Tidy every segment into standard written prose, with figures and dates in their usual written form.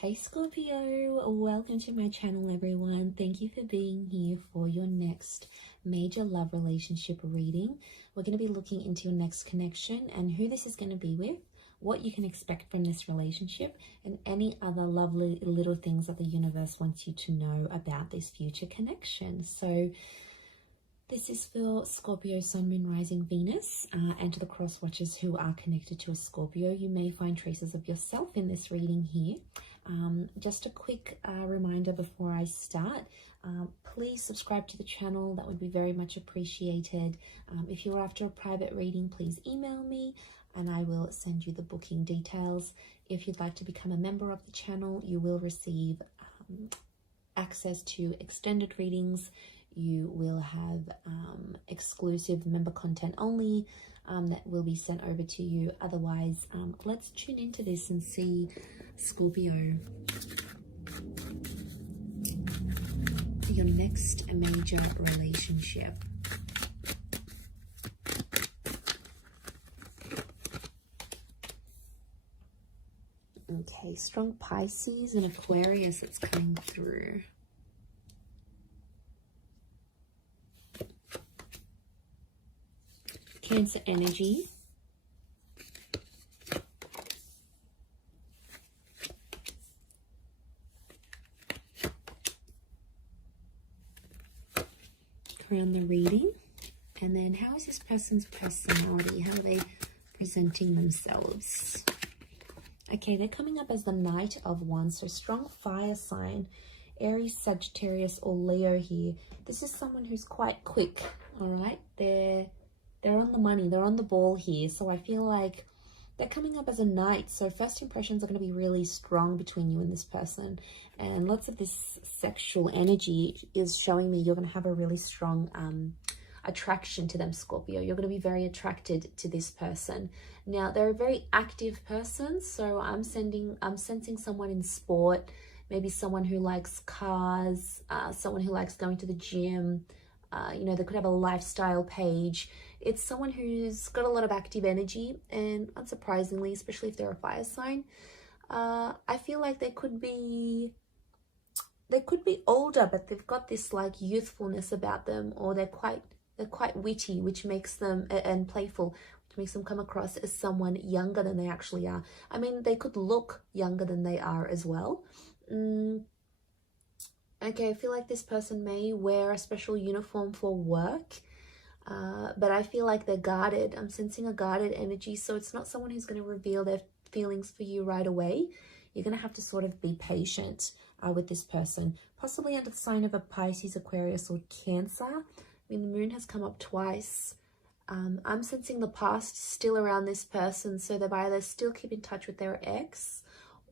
Hey Scorpio, welcome to my channel everyone. Thank you for being here for your next major love relationship reading. We're going to be looking into your next connection and who this is going to be with, what you can expect from this relationship, and any other lovely little things that the universe wants you to know about this future connection. So this is for Scorpio, Sun, Moon, Rising, Venus, and to the cross watchers who are connected to a Scorpio. You may find traces of yourself in this reading here. Just a quick reminder before I start, please subscribe to the channel. That would be very much appreciated. If you're after a private reading, please email me and I will send you the booking details. If you'd like to become a member of the channel, you will receive access to extended readings. You will have exclusive member content only that will be sent over to you. Otherwise, let's tune into this and see Scorpio, your next major relationship. Okay, strong Pisces and Aquarius that's coming through. Cancer energy. Around the reading. And then how is this person's personality? How are they presenting themselves? Okay, they're coming up as the Knight of Wands. So strong fire sign. Aries, Sagittarius, or Leo here. This is someone who's quite quick, all right? They're on the money, they're on the ball here. So I feel like they're coming up as a knight. So first impressions are going to be really strong between you and this person. And lots of this sexual energy is showing me you're going to have a really strong attraction to them, Scorpio. You're going to be very attracted to this person. Now, they're a very active person. So I'm sensing someone in sport, maybe someone who likes cars, someone who likes going to the gym. You know, they could have a lifestyle page. It's someone who's got a lot of active energy, and unsurprisingly, especially if they're a fire sign, I feel like they could be older, but they've got this like youthfulness about them, or they're quite witty, which makes them, and playful, which makes them come across as someone younger than they actually are. I mean, they could look younger than they are as well. Okay, I feel like this person may wear a special uniform for work, but I feel like they're guarded. I'm sensing a guarded energy, so it's not someone who's going to reveal their feelings for you right away. You're going to have to sort of be patient with this person, possibly under the sign of a Pisces, Aquarius, or Cancer. I mean, the moon has come up twice. I'm sensing the past still around this person, so they've either still keep in touch with their ex,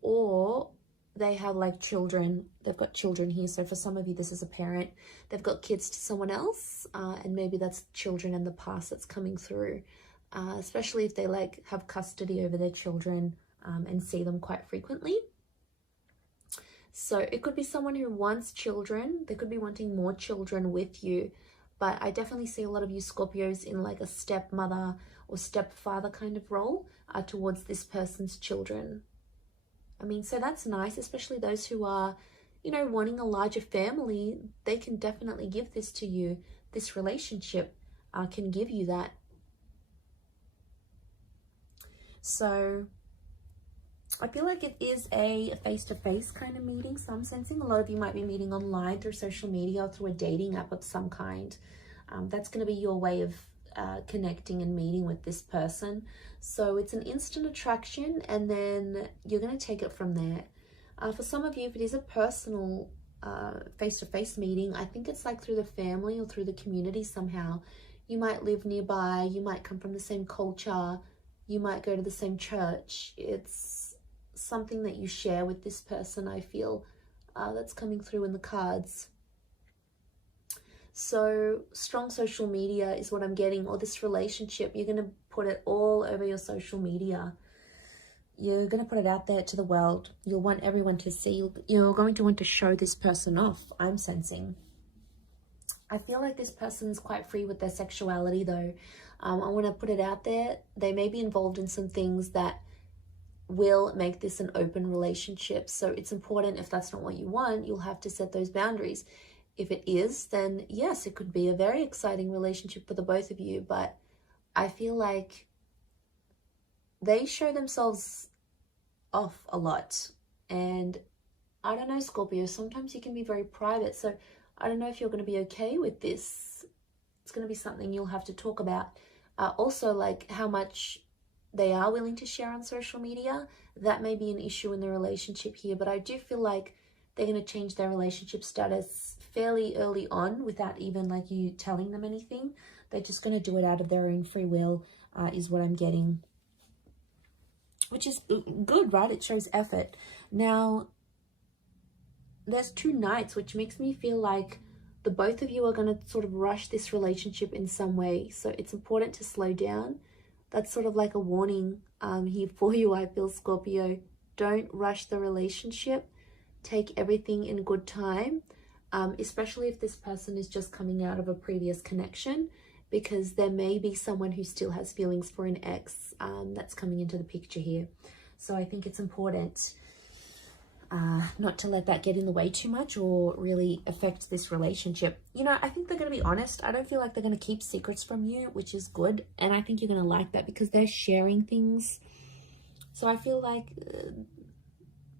or they have like children. They've got children here. So for some of you, this is a parent. They've got kids to someone else, and maybe that's children in the past that's coming through, especially if they like have custody over their children and see them quite frequently. So it could be someone who wants children. They could be wanting more children with you, but I definitely see a lot of you Scorpios in like a stepmother or stepfather kind of role towards this person's children. I mean, so that's nice, especially those who are, you know, wanting a larger family. They can definitely give this to you. This relationship can give you that. So I feel like it is a face-to-face kind of meeting. So I'm sensing a lot of you might be meeting online through social media or through a dating app of some kind. That's going to be your way of connecting and meeting with this person. So it's an instant attraction, and then you're going to take it from there. For some of you, if it is a personal face-to-face meeting, I think it's like through the family or through the community somehow. You might live nearby, you might come from the same culture, you might go to the same church. It's something that you share with this person, I feel, that's coming through in the cards. So strong social media is what I'm getting, or this relationship, you're going to put it all over your social media. You're going to put it out there to the world. You'll want everyone to see. You're going to want to show this person off, I'm sensing. I feel like this person's quite free with their sexuality though. I want to put it out there. They may be involved in some things that will make this an open relationship. So it's important, if that's not what you want, you'll have to set those boundaries. If it is, then yes, it could be a very exciting relationship for the both of you. But I feel like they show themselves off a lot. And I don't know, Scorpio, sometimes you can be very private. So I don't know if you're going to be okay with this. It's going to be something you'll have to talk about. Also, like how much they are willing to share on social media. That may be an issue in the relationship here. But I do feel like they're going to change their relationship status fairly early on without even like you telling them anything. They're just going to do it out of their own free will, is what I'm getting. Which is good, right? It shows effort. Now, there's 2 knights, which makes me feel like the both of you are going to sort of rush this relationship in some way. So it's important to slow down. That's sort of like a warning here for you, I feel, Scorpio. Don't rush the relationship. Take everything in good time, especially if this person is just coming out of a previous connection, because there may be someone who still has feelings for an ex that's coming into the picture here. So I think it's important not to let that get in the way too much or really affect this relationship. You know, I think they're going to be honest. I don't feel like they're going to keep secrets from you, which is good. And I think you're going to like that because they're sharing things. So I feel like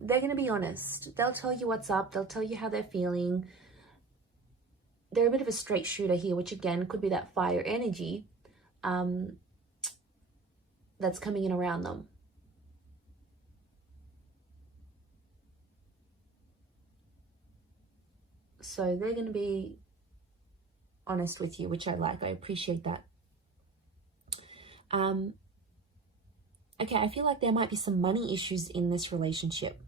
they're going to be honest. They'll tell you what's up. They'll tell you how they're feeling. They're a bit of a straight shooter here, which again could be that fire energy that's coming in around them. So they're going to be honest with you, which I like. I appreciate that. Okay, I feel like there might be some money issues in this relationship.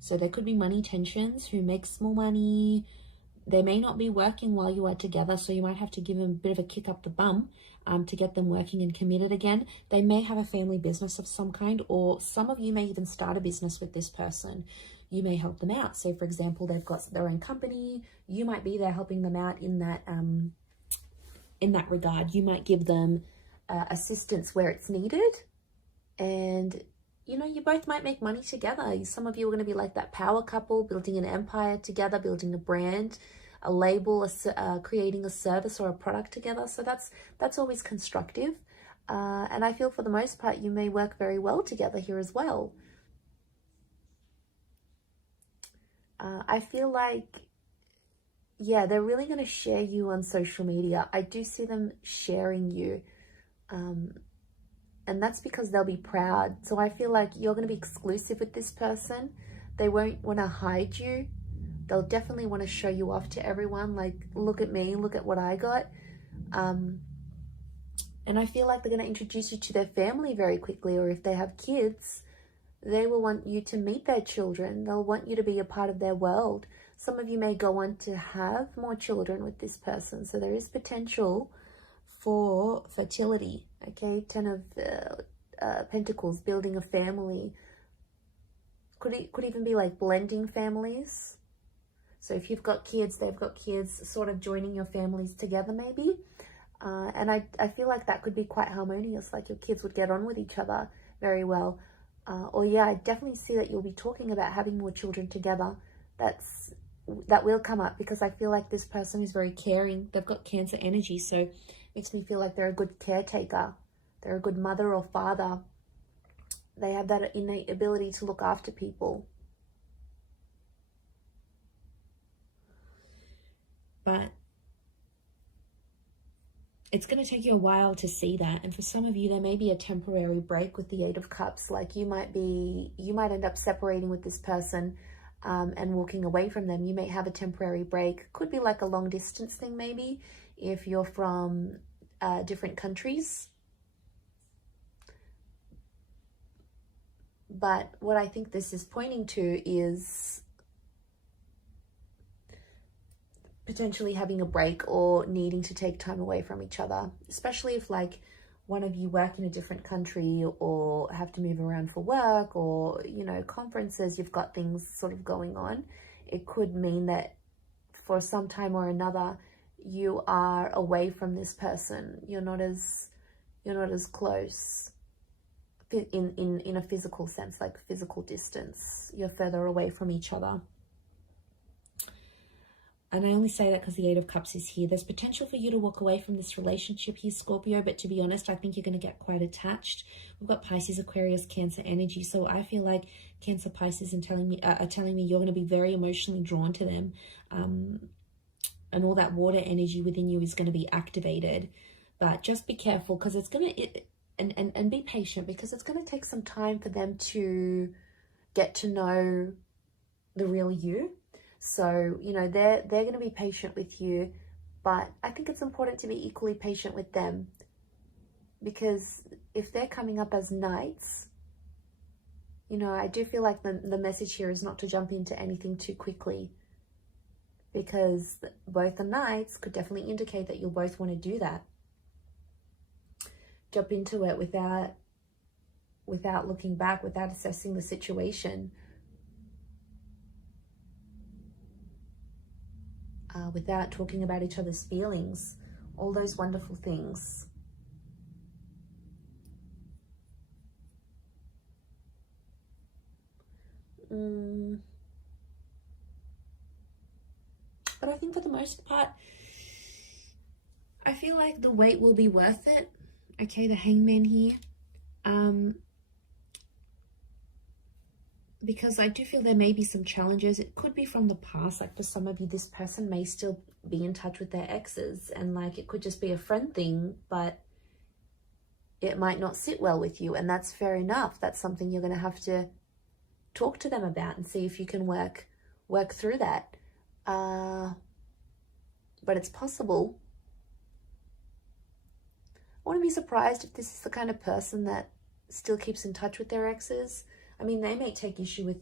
So there could be money tensions. Who makes more money? They may not be working while you are together, so you might have to give them a bit of a kick up the bum to get them working and committed again. They may have a family business of some kind, or some of you may even start a business with this person. You may help them out. So, for example, they've got their own company. You might be there helping them out in that regard. You might give them assistance where it's needed, and you know, you both might make money together. Some of you are going to be like that power couple, building an empire together, building a brand, a label, creating a service or a product together. So that's always constructive. And I feel for the most part, you may work very well together here as well. I feel like, yeah, they're really going to share you on social media. I do see them sharing you. And that's because they'll be proud. So I feel like you're going to be exclusive with this person. They won't want to hide you. They'll definitely want to show you off to everyone. Like, look at me, look at what I got. And I feel like they're going to introduce you to their family very quickly. Or if they have kids, they will want you to meet their children. They'll want you to be a part of their world. Some of you may go on to have more children with this person. So there is potential for fertility. Okay, 10 of Pentacles, building a family. Could even be like blending families. So if you've got kids, they've got kids, sort of joining your families together maybe. And I feel like that could be quite harmonious, like your kids would get on with each other very well. Or yeah, I definitely see that you'll be talking about having more children together. That will come up because I feel like this person is very caring. They've got Cancer energy, so it makes me feel like they're a good caretaker. They're a good mother or father. They have that innate ability to look after people. But it's going to take you a while to see that. And for some of you, there may be a temporary break with the 8 of Cups. Like you might end up separating with this person and walking away from them. You may have a temporary break. Could be like a long distance thing maybe, if you're from different countries. But what I think this is pointing to is potentially having a break or needing to take time away from each other, especially if like one of you work in a different country or have to move around for work or, you know, conferences, you've got things sort of going on. It could mean that for some time or another, you are away from this person. You're not as close. in a physical sense, like physical distance. You're further away from each other. And I only say that because the Eight of Cups is here. There's potential for you to walk away from this relationship here, Scorpio, but to be honest, I think you're going to get quite attached. We've got Pisces, Aquarius, Cancer energy. So I feel like Cancer, Pisces are telling me you're going to be very emotionally drawn to them. And all that water energy within you is going to be activated. But just be careful, because it's going to... And be patient, because it's going to take some time for them to get to know the real you. So, you know, they're going to be patient with you, but I think it's important to be equally patient with them, because if they're coming up as knights, you know, I do feel like the message here is not to jump into anything too quickly, because both the knights could definitely indicate that you'll both want to do that. Jump into it without looking back, without assessing the situation. Without talking about each other's feelings, all those wonderful things. But I think for the most part, I feel like the wait will be worth it. Okay, the Hangman here. Because I do feel there may be some challenges. It could be from the past. Like for some of you, this person may still be in touch with their exes, and like it could just be a friend thing, but it might not sit well with you, and that's fair enough. That's something you're going to have to talk to them about and see if you can work through that. But it's possible. I wouldn't be surprised if this is the kind of person that still keeps in touch with their exes. I mean, they may take issue with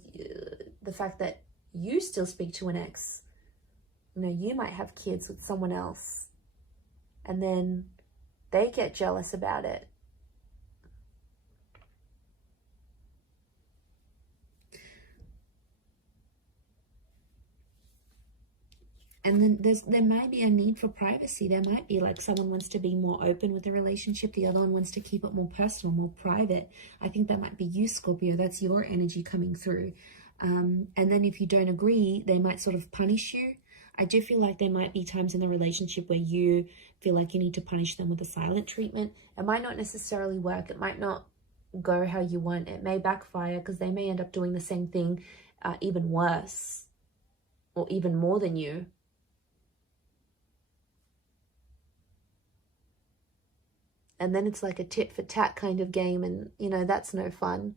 the fact that you still speak to an ex. You know, you might have kids with someone else, and then they get jealous about it. And then there might be a need for privacy. There might be like someone wants to be more open with the relationship. The other one wants to keep it more personal, more private. I think that might be you, Scorpio. That's your energy coming through. And then if you don't agree, they might sort of punish you. I do feel like there might be times in the relationship where you feel like you need to punish them with a silent treatment. It might not necessarily work. It might not go how you want. It may backfire, because they may end up doing the same thing, even worse, or even more than you. And then it's like a tit for tat kind of game, and, you know, that's no fun.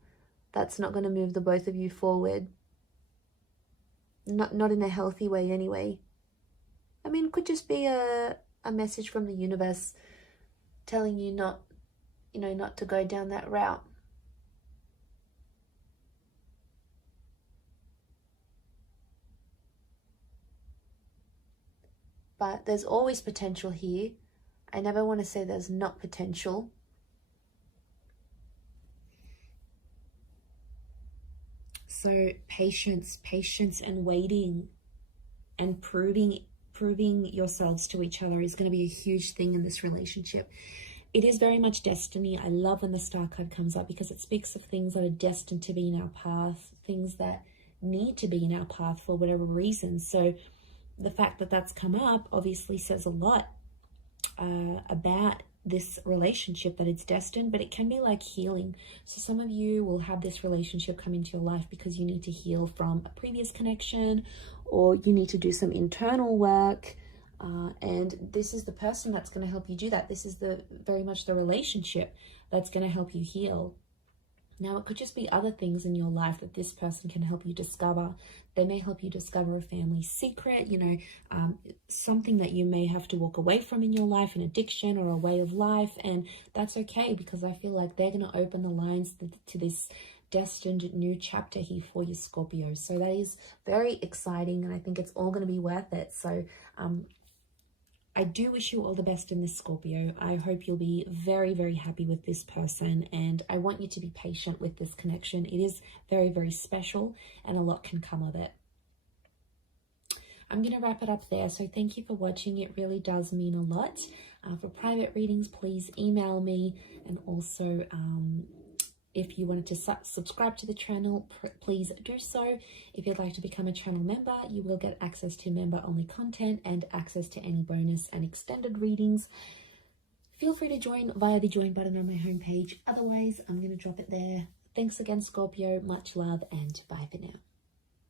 That's not going to move the both of you forward. Not in a healthy way anyway. I mean, it could just be a message from the universe telling you not to go down that route. But there's always potential here. I never want to say there's not potential. So patience and waiting and proving yourselves to each other is going to be a huge thing in this relationship. It is very much destiny. I love when the Star card comes up, because it speaks of things that are destined to be in our path, things that need to be in our path for whatever reason. So the fact that that's come up obviously says a lot about this relationship, that it's destined. But it can be like healing. So some of you will have this relationship come into your life because you need to heal from a previous connection, or you need to do some internal work, and this is the person that's going to help you do that. This is very much the relationship that's going to help you heal. Now, it could just be other things in your life that this person can help you discover. They may help you discover a family secret, something that you may have to walk away from in your life, an addiction or a way of life. And that's okay, because I feel like they're going to open the lines to this destined new chapter here for you, Scorpio. So that is very exciting, and I think it's all going to be worth it. So I do wish you all the best in this, Scorpio. I hope you'll be very, very happy with this person, and I want you to be patient with this connection. It is very, very special, and a lot can come of it. I'm going to wrap it up there. So thank you for watching. It really does mean a lot. For private readings, please email me, and also If you wanted to subscribe to the channel, please do so. If you'd like to become a channel member, you will get access to member-only content and access to any bonus and extended readings. Feel free to join via the join button on my homepage. Otherwise, I'm going to drop it there. Thanks again, Scorpio. Much love and bye for now.